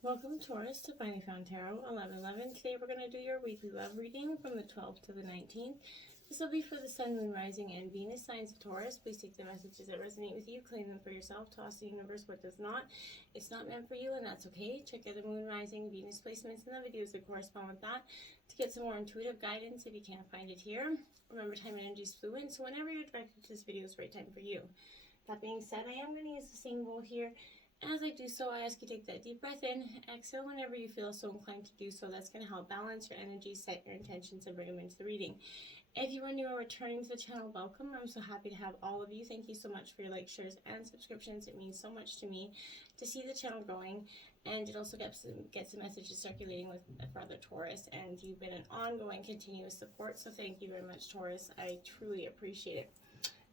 Welcome, Taurus, to Finally Found Tarot 1111. Today we're going to do your weekly love reading from the 12th to the 19th. This will be for the Sun, Moon, Rising, and Venus signs of Taurus. Please take the messages that resonate with you, claim them for yourself, toss the universe what does not. It's not meant for you, and that's okay. Check out the Moon, Rising, Venus placements and the videos that correspond with that to get some more intuitive guidance if you can't find it here. Remember, time and energy is fluid, so whenever you're directed to this video is the right time for you. That being said, I am going to use the same bowl here. As I do so, I ask you to take that deep breath in, exhale whenever you feel so inclined to do so. That's going to help balance your energy, set your intentions, and bring them into the reading. If you are new or returning to the channel, welcome. I'm so happy to have all of you. Thank you so much for your likes, shares, and subscriptions. It means so much to me to see the channel growing, and it also gets some messages circulating with for other Taurus, and you've been an ongoing, continuous support, so thank you very much, Taurus. I truly appreciate it.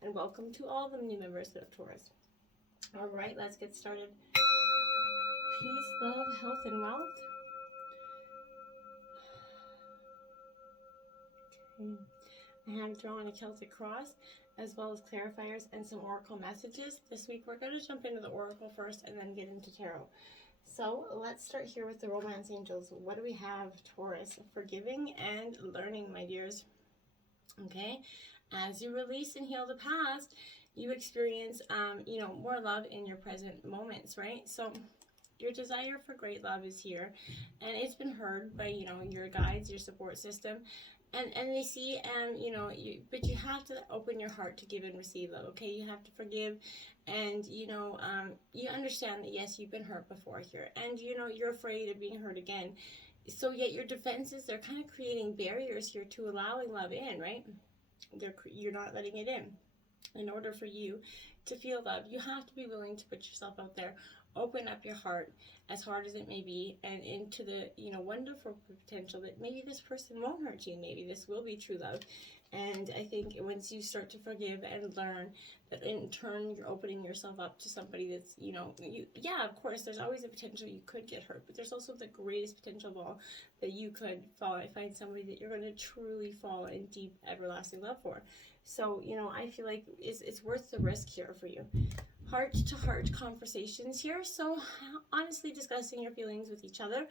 And welcome to all the new members of Taurus. All right, let's get started. Peace, love, health, and wealth. Okay. I have drawn a Celtic cross, as well as clarifiers and some oracle messages. This week we're going to jump into the oracle first and then get into tarot. So let's start here with the romance angels. What do we have, Taurus? Forgiving and learning, my dears. Okay, as you release and heal the past, you experience, more love in your present moments, right? So your desire for great love is here, and it's been heard by, your guides, your support system, and they see, but you have to open your heart to give and receive love, okay? You have to forgive, and, you understand that, yes, you've been hurt before here, and, you're afraid of being hurt again. So yet your defenses, they're kind of creating barriers here to allowing love in, right? You're not letting it in. In order for you to feel love, you have to be willing to put yourself out there, open up your heart, as hard as it may be, and into the, wonderful potential that maybe this person won't hurt you, maybe this will be true love. And I think once you start to forgive and learn that, in turn, you're opening yourself up to somebody that's, of course, there's always a potential you could get hurt, but there's also the greatest potential of all that you could find somebody that you're going to truly fall in deep, everlasting love for. So, I feel like it's worth the risk here for you. Heart-to-heart conversations here. So, honestly discussing your feelings with each other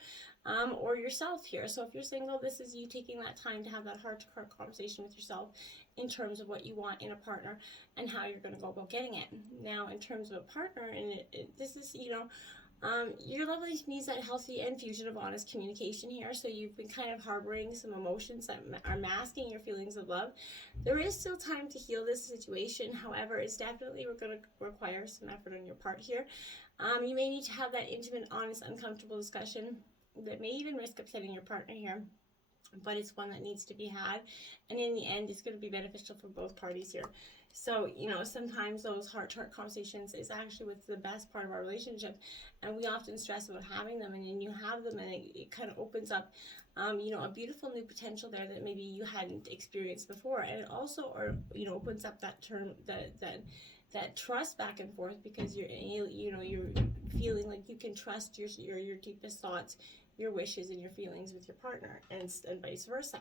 or yourself here. So, if you're single, this is you taking that time to have that heart-to-heart conversation with yourself in terms of what you want in a partner and how you're going to go about getting it. Now, in terms of a partner, and this is, your love life needs that healthy infusion of honest communication here. So you've been kind of harboring some emotions that are masking your feelings of love. There is still time to heal this situation. However, it's definitely going to require some effort on your part here. You may need to have that intimate, honest, uncomfortable discussion that may even risk upsetting your partner here. But it's one that needs to be had. And in the end, it's going to be beneficial for both parties here. So, sometimes those heart-to-heart conversations is actually what's the best part of our relationship. And we often stress about having them, and then you have them, and it kind of opens up, a beautiful new potential there that maybe you hadn't experienced before. And it also, opens up that that trust back and forth, because you're feeling like you can trust your deepest thoughts, your wishes, and your feelings with your partner, and vice versa.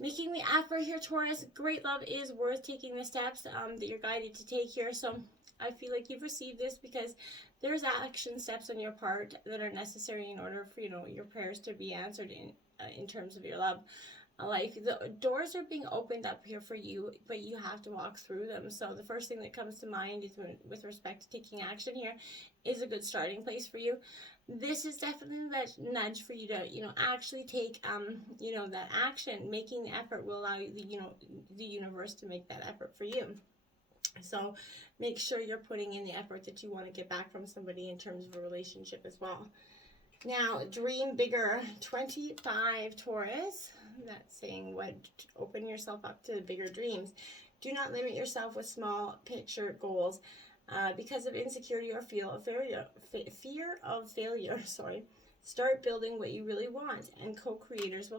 Making the effort here, Taurus. Great love is worth taking the steps that you're guided to take here. So I feel like you've received this because there's action steps on your part that are necessary in order for your prayers to be answered in terms of your love life. The doors are being opened up here for you, but you have to walk through them. So the first thing that comes to mind is with respect to taking action here is a good starting place for you. This is definitely that nudge for you to, actually take, that action. Making the effort will allow you, the universe to make that effort for you. So make sure you're putting in the effort that you want to get back from somebody in terms of a relationship as well. Now, dream bigger. 25, Taurus. That's saying open yourself up to bigger dreams. Do not limit yourself with small picture goals. Because of insecurity or fear of failure, start building what you really want, and co-creators will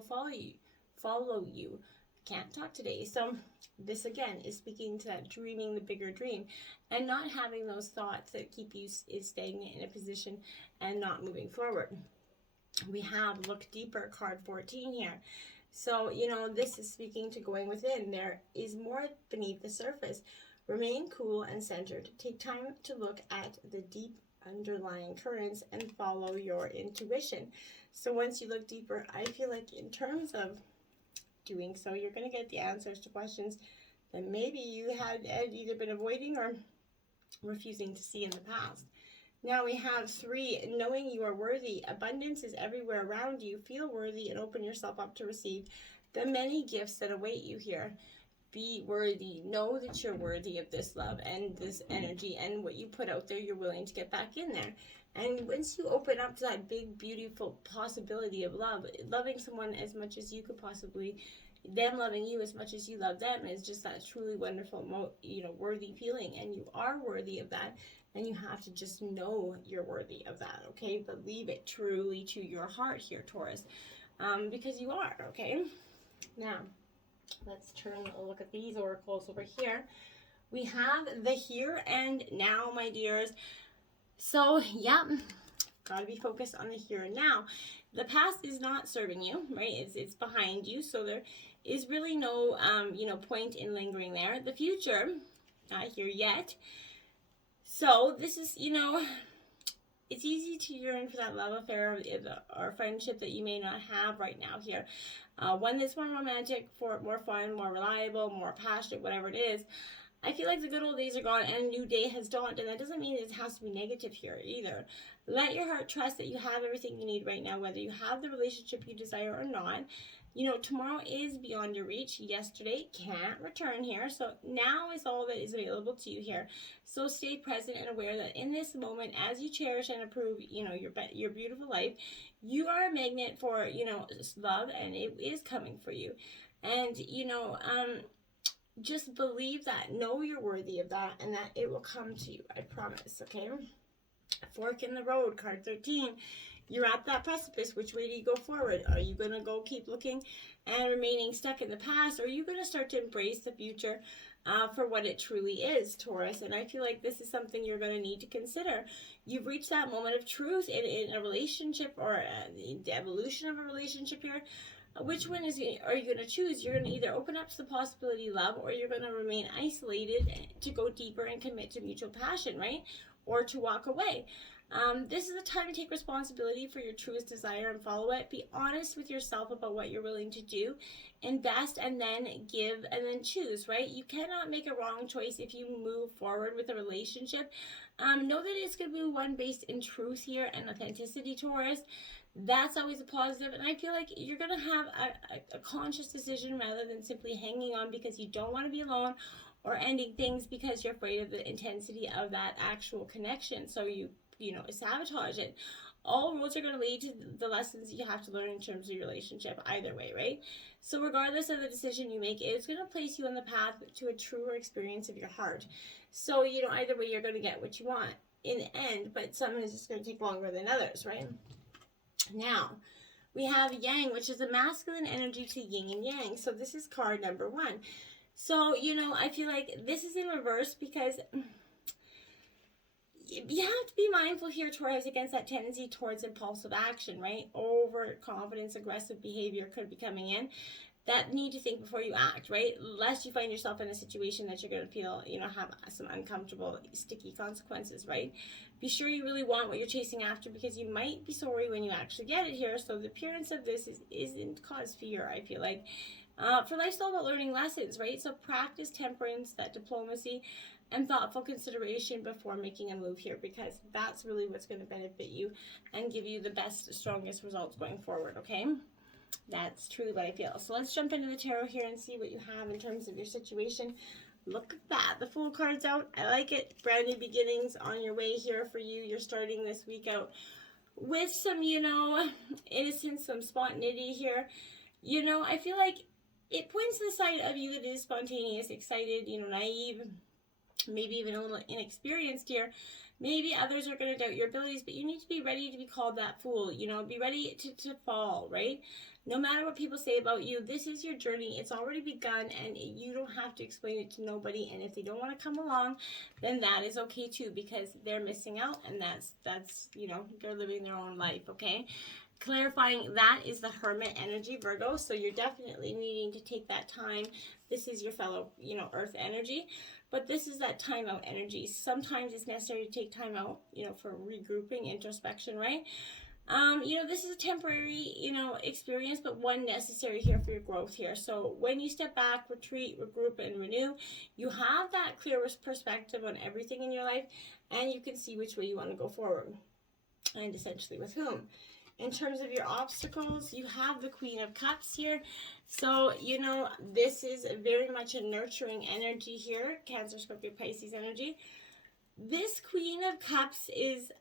follow you. Can't talk today. So this again is speaking to that dreaming the bigger dream, and not having those thoughts that keep you stagnant in a position and not moving forward. We have look deeper, card 14 here. So, this is speaking to going within. There is more beneath the surface. Remain cool and centered. Take time to look at the deep underlying currents and follow your intuition. So once you look deeper, I feel like in terms of doing so, you're going to get the answers to questions that maybe you had either been avoiding or refusing to see in the past. Now we have 3, knowing you are worthy. Abundance is everywhere around you. Feel worthy and open yourself up to receive the many gifts that await you here. Be worthy. Know that you're worthy of this love and this energy, and what you put out there, you're willing to get back in there. And once you open up to that big, beautiful possibility of love, loving someone as much as you could possibly, them loving you as much as you love them, is just that truly wonderful, worthy feeling. And you are worthy of that. And you have to just know you're worthy of that, okay? Believe it truly to your heart here, Taurus, because you are, okay? Now, let's turn a look at these oracles over here. We have the here and now, my dears. So, yeah, gotta be focused on the here and now. The past is not serving you, right? It's behind you, so there is really no, point in lingering there. The future, not here yet. So this is, it's easy to yearn for that love affair or friendship that you may not have right now here. One that's more romantic, more fun, more reliable, more passionate, whatever it is. I feel like the good old days are gone and a new day has dawned, and that doesn't mean it has to be negative here either. Let your heart trust that you have everything you need right now, whether you have the relationship you desire or not. Tomorrow is beyond your reach. Yesterday can't return here. So now is all that is available to you here. So stay present and aware that in this moment, as you cherish and approve, your beautiful life, you are a magnet for, love, and it is coming for you. And, just believe that. Know you're worthy of that, and that it will come to you. I promise, okay? Fork in the road, card 13. You're at that precipice. Which way do you go forward? Are you going to go keep looking and remaining stuck in the past? Or are you going to start to embrace the future for what it truly is, Taurus? And I feel like this is something you're going to need to consider. You've reached that moment of truth in a relationship, or the evolution of a relationship here. Which one are you going to choose? You're going to either open up to the possibility of love, or you're going to remain isolated to go deeper and commit to mutual passion, right? Or to walk away. This is a time to take responsibility for your truest desire and follow it. Be honest with yourself about what you're willing to do. Invest and then give and then choose, right? You cannot make a wrong choice if you move forward with a relationship. Know that it's going to be one based in truth here and authenticity, Taurus. That's always a positive, and I feel like you're going to have a conscious decision rather than simply hanging on because you don't want to be alone, or ending things because you're afraid of the intensity of that actual connection. So you sabotage it. All roads are going to lead to the lessons you have to learn in terms of your relationship either way, right? So regardless of the decision you make, it's going to place you on the path to a truer experience of your heart. So, either way, you're going to get what you want in the end, but some is just going to take longer than others, right? Now, we have Yang, which is a masculine energy to yin and yang. So this is card number 1. So, I feel like this is in reverse because you have to be mindful here, Taurus, against that tendency towards impulsive action, right? Overconfidence, aggressive behavior could be coming in. That need to think before you act, right? Lest you find yourself in a situation that you're going to feel, have some uncomfortable, sticky consequences, right? Be sure you really want what you're chasing after, because you might be sorry when you actually get it here. So the appearance of this isn't cause fear, I feel like. For life's all about learning lessons, right? So practice temperance, that diplomacy, and thoughtful consideration before making a move here, because that's really what's going to benefit you and give you the best, strongest results going forward, okay? That's truly what I feel. So let's jump into the tarot here and see what you have in terms of your situation. Look at that. The Fool card's out. I like it. Brand new beginnings on your way here for you. You're starting this week out with some, innocence, some spontaneity here. I feel like it points to the side of you that is spontaneous, excited, naive, maybe even a little inexperienced here. Maybe others are going to doubt your abilities, but you need to be ready to be called that fool. Be ready to fall, right? No matter what people say about you, this is your journey. It's already begun, and you don't have to explain it to nobody. And if they don't want to come along, then that is okay too, because they're missing out, and that's they're living their own life, okay? Clarifying, that is the Hermit energy, Virgo. So you're definitely needing to take that time. This is your fellow, Earth energy. but this is that timeout energy. Sometimes it's necessary to take time out, for regrouping, introspection, right? This is a temporary, experience, but one necessary here for your growth here. So when you step back, retreat, regroup, and renew, you have that clear perspective on everything in your life, and you can see which way you want to go forward, and essentially with whom. In terms of your obstacles, you have the Queen of Cups here. So, this is very much a nurturing energy here, Cancer, Scorpio, Pisces energy. This Queen of Cups is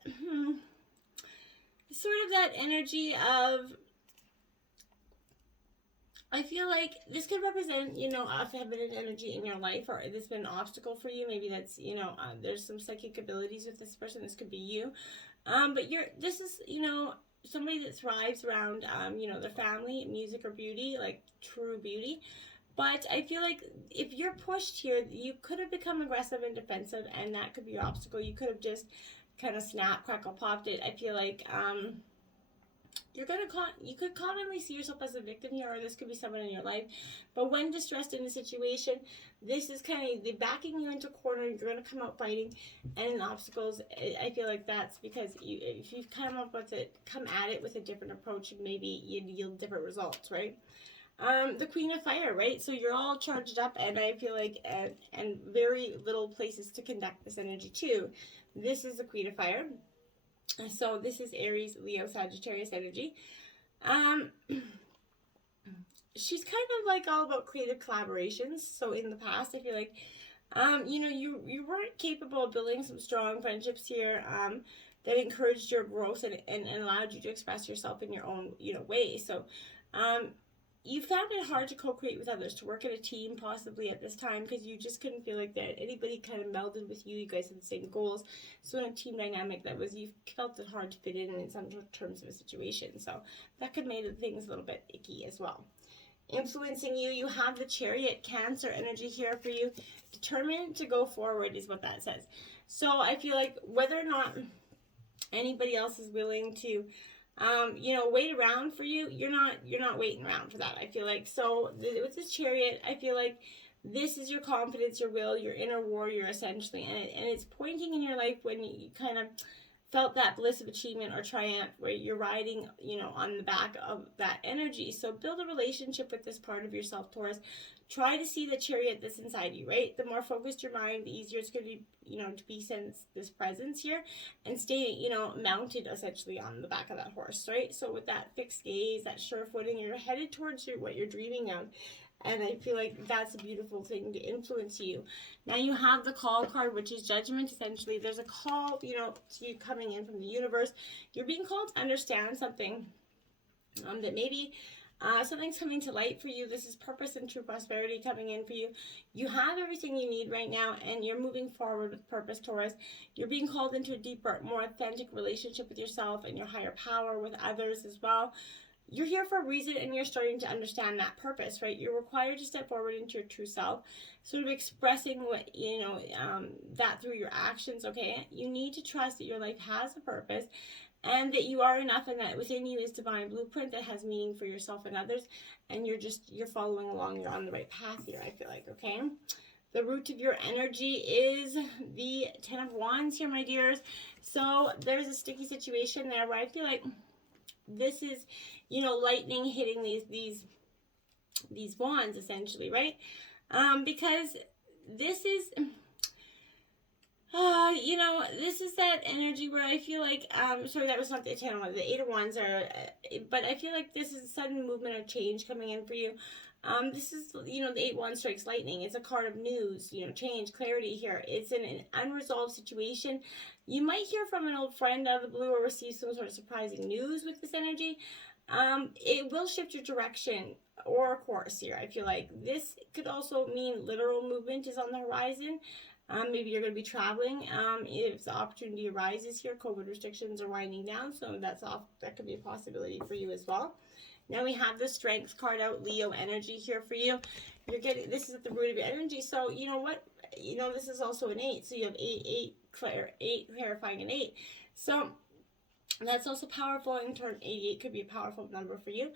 sort of that energy of, I feel like this could represent, a feminine energy in your life, or this has been an obstacle for you. Maybe that's, there's some psychic abilities with this person. This could be you. But this is, somebody that thrives around, their family, music, or beauty, like true beauty. But I feel like if you're pushed here, you could have become aggressive and defensive, and that could be your obstacle. You could have just kind of snap, crackle, popped it. I feel like you could commonly see yourself as a victim here, or this could be someone in your life. But when distressed in a situation, this is kind of the backing you into a corner. You're going to come out fighting, and in obstacles, I feel like that's because if you've come at it with a different approach, maybe you'd yield different results, right? The Queen of Fire, right? So you're all charged up, and I feel like, and very little places to conduct this energy too. This is the Queen of Fire. So this is Aries, Leo, Sagittarius energy. She's kind of like all about creative collaborations. So in the past, I feel like, you weren't capable of building some strong friendships here that encouraged your growth and allowed you to express yourself in your own, way. So you found it hard to co-create with others, to work in a team possibly at this time, because you just couldn't feel like that anybody kind of melded with you. You guys had the same goals. So in a team dynamic, you felt it hard to fit in some terms of a situation. So that could make things a little bit icky as well. Influencing you, you have the Chariot, Cancer energy here for you. Determined to go forward is what that says. So I feel like whether or not anybody else is willing to wait around for you, you're not waiting around for that. I feel like, so with this Chariot, I feel like this is your confidence, your will, your inner warrior essentially, and it's pointing in your life when you kind of felt that bliss of achievement or triumph, where you're riding, on the back of that energy. So build a relationship with this part of yourself, Taurus. Try to see the Chariot that's inside you, right? The more focused your mind, the easier it's going to be, to be sense this presence here and stay, mounted essentially on the back of that horse, right? So with that fixed gaze, that sure footing, you're headed towards what you're dreaming of. And I feel like that's a beautiful thing to influence you. Now you have the Call card, which is Judgment. Essentially, there's a call, to you coming in from the universe. You're being called to understand something that maybe something's coming to light for you. This is purpose and true prosperity coming in for you. You have everything you need right now, and you're moving forward with purpose, Taurus. You're being called into a deeper, more authentic relationship with yourself and your higher power, with others as well. You're here for a reason, and you're starting to understand that purpose, right? You're required to step forward into your true self, sort of expressing what, that through your actions, okay? You need to trust that your life has a purpose, and that you are enough, and that within you is divine blueprint that has meaning for yourself and others, and you're following along, you're on the right path here, I feel like, okay? The root of your energy is the Ten of Wands here, my dears. So there's a sticky situation there where I feel like this is, lightning hitting these wands essentially, right? Because this is, this is that energy where I feel like, sorry, that was not the 10 of Wands. The 8 of Wands are, but I feel like this is a sudden movement or change coming in for you. This is, the 8 Wands strikes lightning. It's a card of news, change, clarity here. It's in an unresolved situation. You might hear from an old friend out of the blue, or receive some sort of surprising news with this energy. It will shift your direction or course here. I feel like this could also mean literal movement is on the horizon. Maybe you're going to be traveling if the opportunity arises here. COVID restrictions are winding down, so that could be a possibility for you as well. Now we have the Strength card out, Leo energy here for you. This is at the root of your energy. So you know what? This is also an 8. So you have 8 clarifying an 8. So that's also powerful in turn. 88 could be a powerful number for you.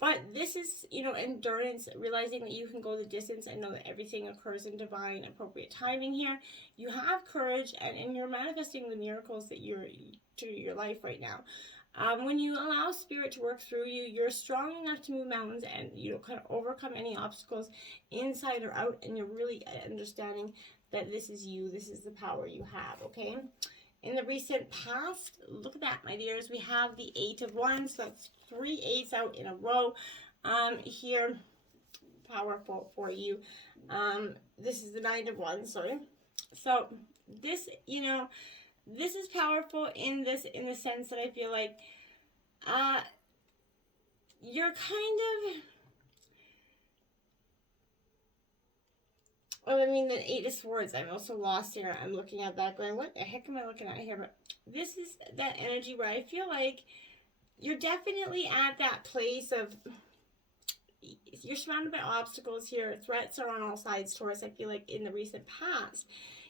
But this is, you know, endurance, realizing that you can go the distance and know that everything occurs in divine, appropriate timing here. You have courage, and you're manifesting the miracles that you're to your life right now. When you allow spirit to work through you, you're strong enough to move mountains and, you know, kind of overcome any obstacles inside or out, and you're really understanding that this is you, this is the power you have, okay? In the recent past, look at that, my dears, we have the 8 of Wands, so that's 3 8s out in a row here, powerful for you. This is the 9 of Wands, sorry. So this, you know, this is powerful in the sense that I feel like you're kind of, well, I mean, the 8 of Swords, I'm also lost here. I'm looking at that going, what the heck am I looking at here? But this is that energy where I feel like you're definitely at that place of, you're surrounded by obstacles here. Threats are on all sides, Taurus. I feel like in the recent past,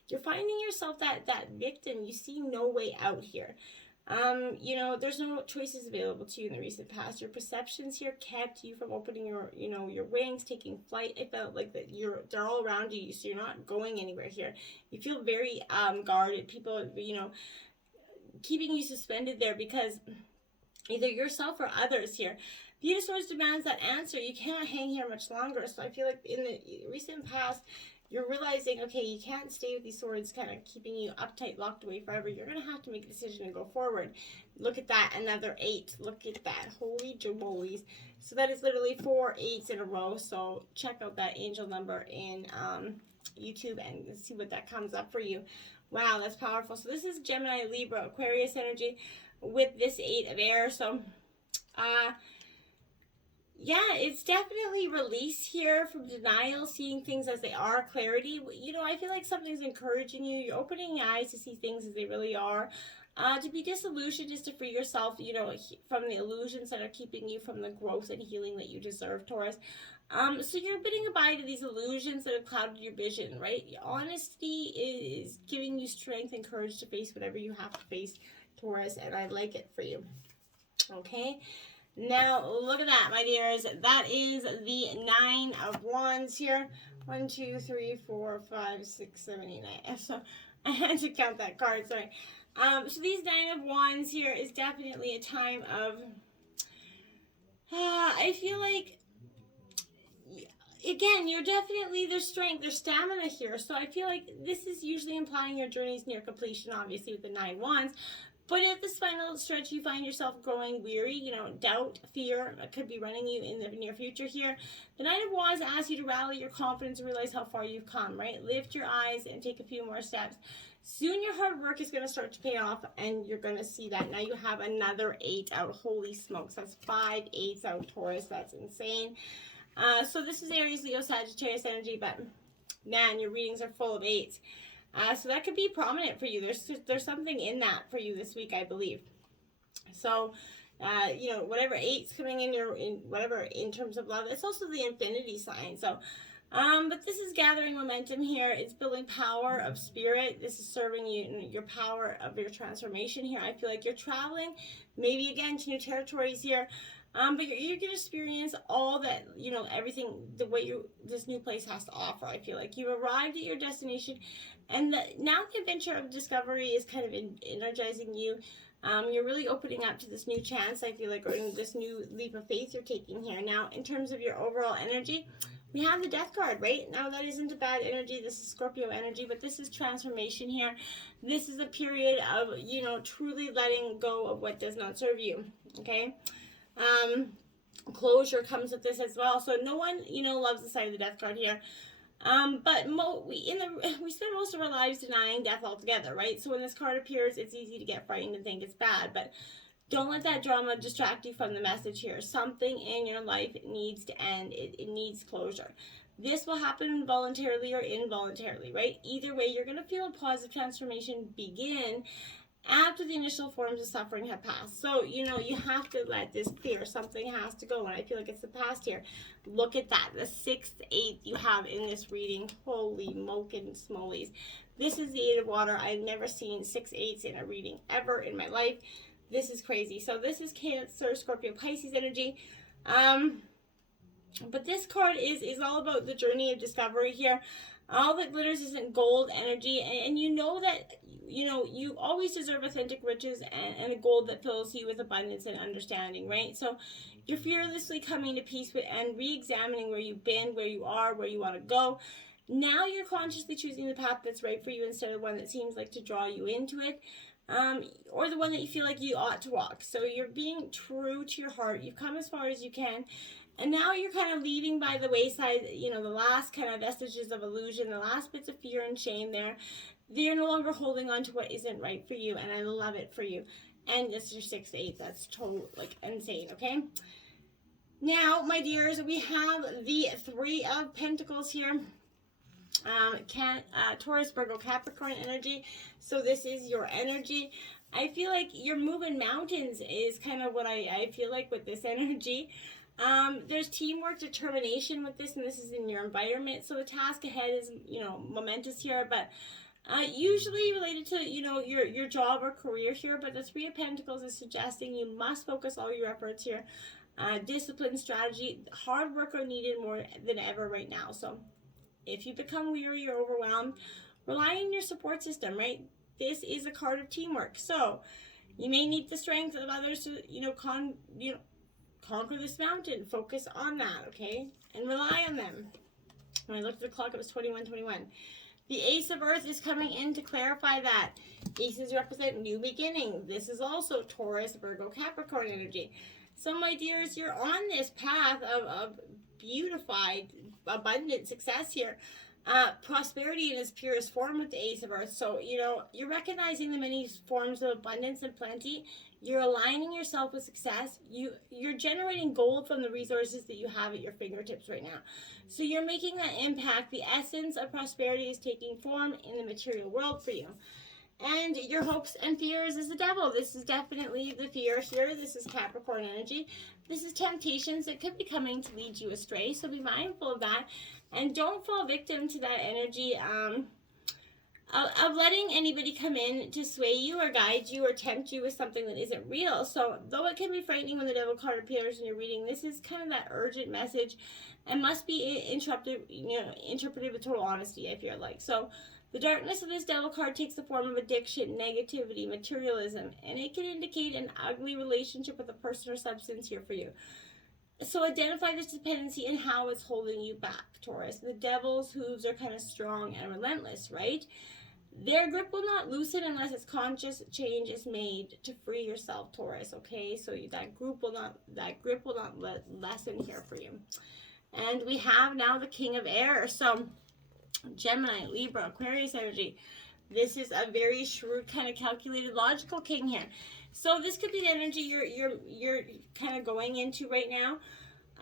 you're finding yourself that victim. You see no way out here. You know, there's no choices available to you in the recent past. Your perceptions here kept you from opening your, you know, your wings, taking flight. I felt like that they're all around you, so you're not going anywhere here. You feel very guarded. People, you know, keeping you suspended there because either yourself or others here. The 8 of Swords demands that answer. You cannot hang here much longer. So I feel like in the recent past, you're realizing, okay, you can't stay with these swords kind of keeping you uptight, locked away forever. You're going to have to make a decision and go forward. Look at that, another 8. Look at that. Holy jamolies. So that is literally 4 8s in a row. So check out that angel number in YouTube and see what that comes up for you. Wow, that's powerful. So this is Gemini, Libra, Aquarius energy with this 8 of air. So, yeah, it's definitely release here from denial, seeing things as they are, clarity. You know, I feel like something's encouraging you. You're opening your eyes to see things as they really are. To be disillusioned is to free yourself, you know, from the illusions that are keeping you from the growth and healing that you deserve, Taurus. So you're bidding goodbye to these illusions that have clouded your vision, right? Honesty is giving you strength and courage to face whatever you have to face, Taurus, and I like it for you. Okay? Now, look at that, my dears. That is the 9 of Wands here. 1, 2, 3, 4, 5, 6, 7, 8, 9. So I had to count that card, sorry. So these 9 of Wands here is definitely a time of, I feel like, again, you're definitely, there's strength, there's stamina here. So I feel like this is usually implying your journey's near completion, obviously, with the 9 Wands. But at this final stretch, you find yourself growing weary, you know, doubt, fear could be running you in the near future here. The 9 of Wands asks you to rally your confidence and realize how far you've come, right? Lift your eyes and take a few more steps. Soon your hard work is going to start to pay off, and you're going to see that. Now you have another 8 out. Holy smokes. That's 5 8s out, Taurus. That's insane. So this is Aries, Leo, Sagittarius energy, but man, your readings are full of 8s. So that could be prominent for you. There's something in that for you this week, I believe. So, you know, whatever 8's coming in terms of love, it's also the infinity sign. So, but this is gathering momentum here. It's building power of spirit. This is serving you, your power of your transformation here. I feel like you're traveling, maybe again to new territories here. But you're going to experience all that, you know, everything, the way this new place has to offer. I feel like you've arrived at your destination, and now the adventure of discovery is kind of energizing you. You're really opening up to this new chance, I feel like, or this new leap of faith you're taking here. Now, in terms of your overall energy, we have the Death card, right? Now, that isn't a bad energy. This is Scorpio energy, but this is transformation here. This is a period of, you know, truly letting go of what does not serve you, okay? Closure comes with this as well. So no one, you know, loves the side of the Death card here. But we spend most of our lives denying death altogether, right? So when this card appears, it's easy to get frightened and think it's bad, but don't let that drama distract you from the message here. Something in your life needs to end. It needs closure. This will happen voluntarily or involuntarily, right? Either way, you're going to feel a positive transformation begin after the initial forms of suffering have passed. So, you know, you have to let this clear. Something has to go, and I feel like it's the past here. Look at that. The 6th, 8th you have in this reading. Holy mokin' smolies. This is the 8 of water. I've never seen 6 8s in a reading ever in my life. This is crazy. So this is Cancer, Scorpio, Pisces energy. But this card is all about the journey of discovery here. All that glitters isn't gold energy, and you know that you always deserve authentic riches and a gold that fills you with abundance and understanding, right? So you're fearlessly coming to peace with and re-examining where you've been, where you are, where you want to go. Now you're consciously choosing the path that's right for you instead of one that seems like to draw you into it, or the one that you feel like you ought to walk. So you're being true to your heart. You've come as far as you can. And now you're kind of leaving by the wayside, the last kind of vestiges of illusion, the last bits of fear and shame there. You're no longer holding on to what isn't right for you, and I love it for you. And this is your 6 to 8. That's totally, insane, okay? Now, my dears, we have the 3 of Pentacles here. Taurus, Virgo, Capricorn energy. So this is your energy. I feel like you're moving mountains is kind of what I feel like with this energy. There's teamwork, determination with this, and this is in your environment. So the task ahead is, momentous here, but usually related to, your job or career here. But the 3 of Pentacles is suggesting you must focus all your efforts here. Discipline, strategy, hard work are needed more than ever right now. So if you become weary or overwhelmed, rely on your support system, right? This is a card of teamwork. So you may need the strength of others to, conquer this mountain. Focus on that, okay? And rely on them. When I looked at the clock, it was 21:21. The Ace of Earth is coming in to clarify that. Aces represent new beginning. This is also Taurus, Virgo, Capricorn energy. So, my dears, you're on this path of beautified, abundant success here. Prosperity in its purest form with the Ace of Earth. So, you're recognizing the many forms of abundance and plenty. You're aligning yourself with success. You're generating gold from the resources that you have at your fingertips right now. So you're making that impact. The essence of prosperity is taking form in the material world for you. And your hopes and fears is the devil. This is definitely the fear here. This is Capricorn energy. This is temptations that could be coming to lead you astray. So be mindful of that. And don't fall victim to that energy of letting anybody come in to sway you or guide you or tempt you with something that isn't real. So though it can be frightening when the devil card appears in your reading, this is kind of that urgent message and must be interpreted with total honesty, I feel like. So the darkness of this devil card takes the form of addiction, negativity, materialism, and it can indicate an ugly relationship with a person or substance here for you. So identify this dependency and how it's holding you back, Taurus. The devil's hooves are kind of strong and relentless, right? Their grip will not loosen unless its conscious change is made to free yourself, Taurus, okay? So that grip will not lessen here for you. And we have now the King of Air. So Gemini, Libra, Aquarius energy. This is a very shrewd, kind of calculated, logical king here. So this could be the energy you're kind of going into right now.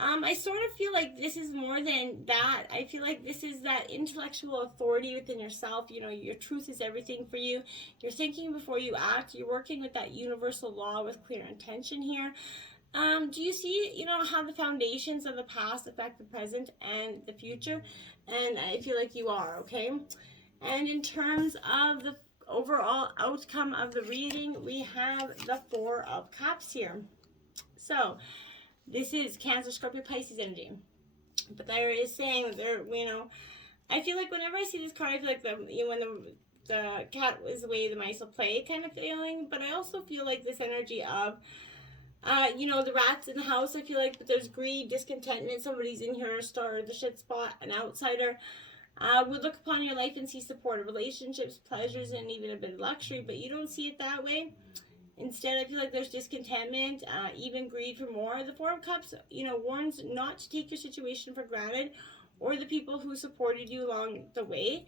I sort of feel like this is more than that. I feel like this is that intellectual authority within yourself. Your truth is everything for you. You're thinking before you act. You're working with that universal law with clear intention here. Do you see, how the foundations of the past affect the present and the future? And I feel like you are, okay? And in terms of the overall outcome of the reading, we have the 4 of Cups here. So this is Cancer, Scorpio, Pisces energy. But there is saying that there, I feel like whenever I see this card, I feel like when the cat is away, the mice will play kind of feeling. But I also feel like this energy of, the rats in the house, I feel like, but there's greed, discontentment, somebody's in here, star, the shit spot, an outsider. Would look upon your life and see supportive relationships, pleasures, and even a bit of luxury, but you don't see it that way. Instead, I feel like there's discontentment, even greed for more. The 4 of Cups, warns not to take your situation for granted or the people who supported you along the way.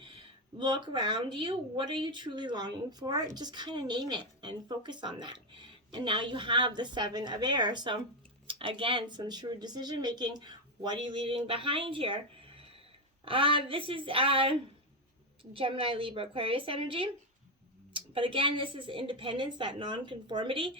Look around you. What are you truly longing for? Just kind of name it and focus on that. And now you have the 7 of Air. So, again, some shrewd decision making. What are you leaving behind here? This is Gemini, Libra, Aquarius energy. But again, this is independence, that non-conformity.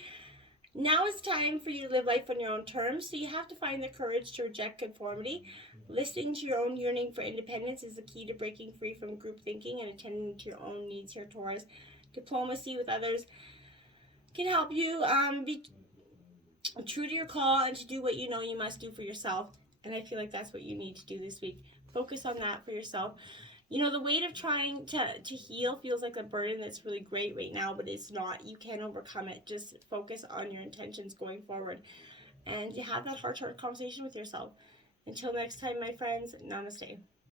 Now it's time for you to live life on your own terms, so you have to find the courage to reject conformity. Listening to your own yearning for independence is the key to breaking free from group thinking and attending to your own needs here, Taurus. Diplomacy with others can help you be true to your call and to do what you know you must do for yourself. And I feel like that's what you need to do this week. Focus on that for yourself. You know, the weight of trying to heal feels like a burden that's really great right now, but it's not. You can overcome it. Just focus on your intentions going forward. And you have that heart-to-heart conversation with yourself. Until next time, my friends, namaste.